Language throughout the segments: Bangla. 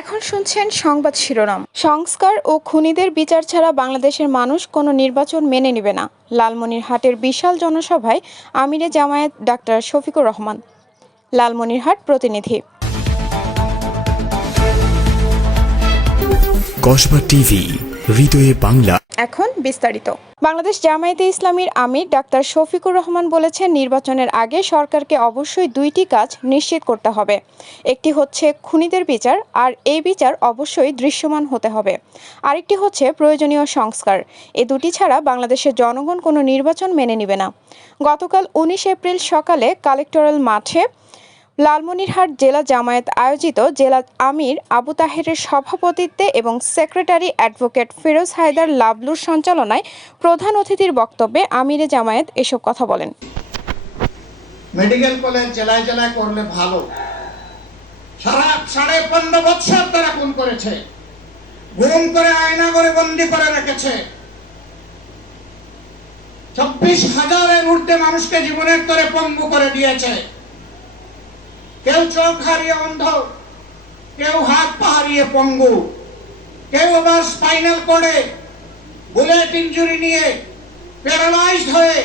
এখন শুনছেন সংবাদ শিরোনাম। সংস্কার ও খুনিদের বিচার ছাড়া বাংলাদেশের মানুষ কোনো নির্বাচন মেনে নেবে না। লালমনিরহাটের বিশাল জনসভায় আমিরে জামায়াত ডাক্তার শফিকুর রহমান। লালমনিরহাট প্রতিনিধি। কসবা টিভি, হৃদয়ে বাংলা। এখন বিস্তারিত। বাংলাদেশ জামায়াতে ইসলামীর আমির ডাক্তার শফিকুর রহমান বলেছেন, নির্বাচনের আগে সরকারকে অবশ্যই দুইটি কাজ নিশ্চিত করতে হবে। একটি হচ্ছে খুনিদের বিচার, আর এই বিচার অবশ্যই দৃশ্যমান হতে হবে। আরেকটি হচ্ছে প্রয়োজনীয় সংস্কার। এ দুটি ছাড়া বাংলাদেশের জনগণ কোনো নির্বাচন মেনে নিবে না। গতকাল উনিশ এপ্রিল সকালে কালেক্টরাল মাঠে লালমনিরহাট জেলা জামায়াত আয়োজিত জেলা আমির আবু তাহেরের সভাপতিত্বে এবং সেক্রেটারি অ্যাডভোকেট ফিরোজ হায়দার লাবলুর সঞ্চালনায় প্রধান অতিথির বক্তব্যে আমিরে জামায়াত এসব কথা বলেন। মেডিকেল কলেজ জেলায় জেলায় করলে ভালো। সারা সাড়ে পনেরো বৎসর তারা খুন করেছে। গুম করে আয়না করে বন্দি করে রেখেছে। চব্বিশ হাজারের ঊর্ধ্বে মানুষকে জীবনের তরে পঙ্গু করে দিয়েছে। কেউ চোখ হারিয়ে অন্ধ, কেউ হাত পা হারিয়ে পঙ্গু, কেউ আবার স্পাইনাল কোডে বুলেট ইঞ্জুরি নিয়ে প্যারালাইজড হয়ে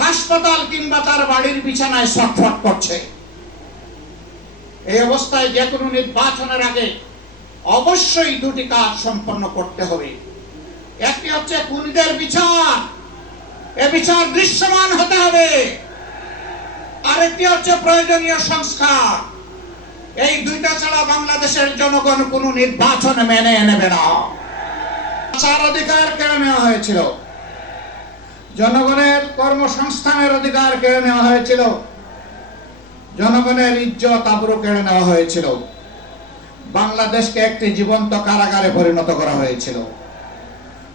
হাসপাতাল কিংবা তার বাড়ির বিছানায় ছটফট করছে। এই অবস্থায় যে কোনো নির্বাচনের আগে অবশ্যই দুটি কাজ সম্পন্ন করতে হবে। একটি হচ্ছে খুনিদের বিচার। এ বিচার দৃশ্যমান হতে হবে। আরেকটি হচ্ছে প্রয়োজনীয় সংস্কার। এই দুইটা ছাড়া বাংলাদেশের জনগণ কোনো নির্বাচন মেনে নেবে না। চার অধিকার কেড়ে নেওয়া হয়েছিল। জনগণের কর্মসংস্থানের অধিকার কেড়ে নেওয়া হয়েছিল। জনগণের ইজ্জত আবরু কেড়ে নেওয়া হয়েছিল। বাংলাদেশকে একটি জীবন্ত কারাগারে পরিণত করা হয়েছিল।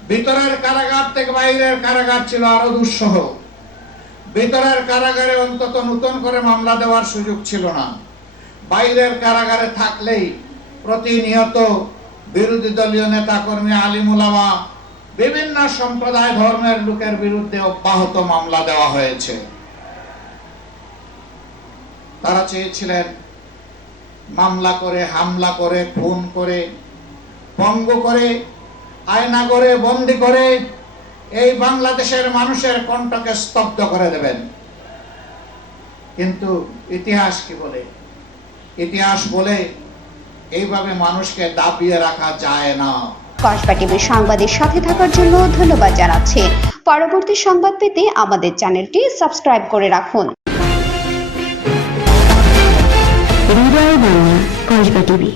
ভিতরের কারাগার থেকে বাইরের কারাগার ছিল আরও দুঃসহ। ভিতরের কারাগারে অন্তত নতুন করে মামলা দেওয়ার সুযোগ ছিল না। বাইরের কারাগারে থাকলেই প্রতিনিয়ত বিরোধী দলীয় নেতা কর্মী আলিমুলামা বিভিন্ন সম্প্রদায় ধর্মের লোকের বিরুদ্ধে অব্যাহত মামলা দেওয়া হয়েছে। তারা চেয়েছিলেন মামলা করে, হামলা করে, খুন করে পঙ্গ করে, আয়না করে, বন্দি করে এই বাংলাদেশের মানুষের কণ্ঠকে স্তব্ধ করে দেবেন। কিন্তু ইতিহাস কি বলে? ইতিহাস বলে এইভাবে মানুষকে দাবিয়ে রাখা যায় না। কসবা টিভির সংবাদের সাথে থাকার জন্য ধন্যবাদ জানাচ্ছি। পরবর্তী সংবাদ পেতে আমাদের চ্যানেলটি সাবস্ক্রাইব করে রাখুন। হৃদয় বাংলা কসবা টিভি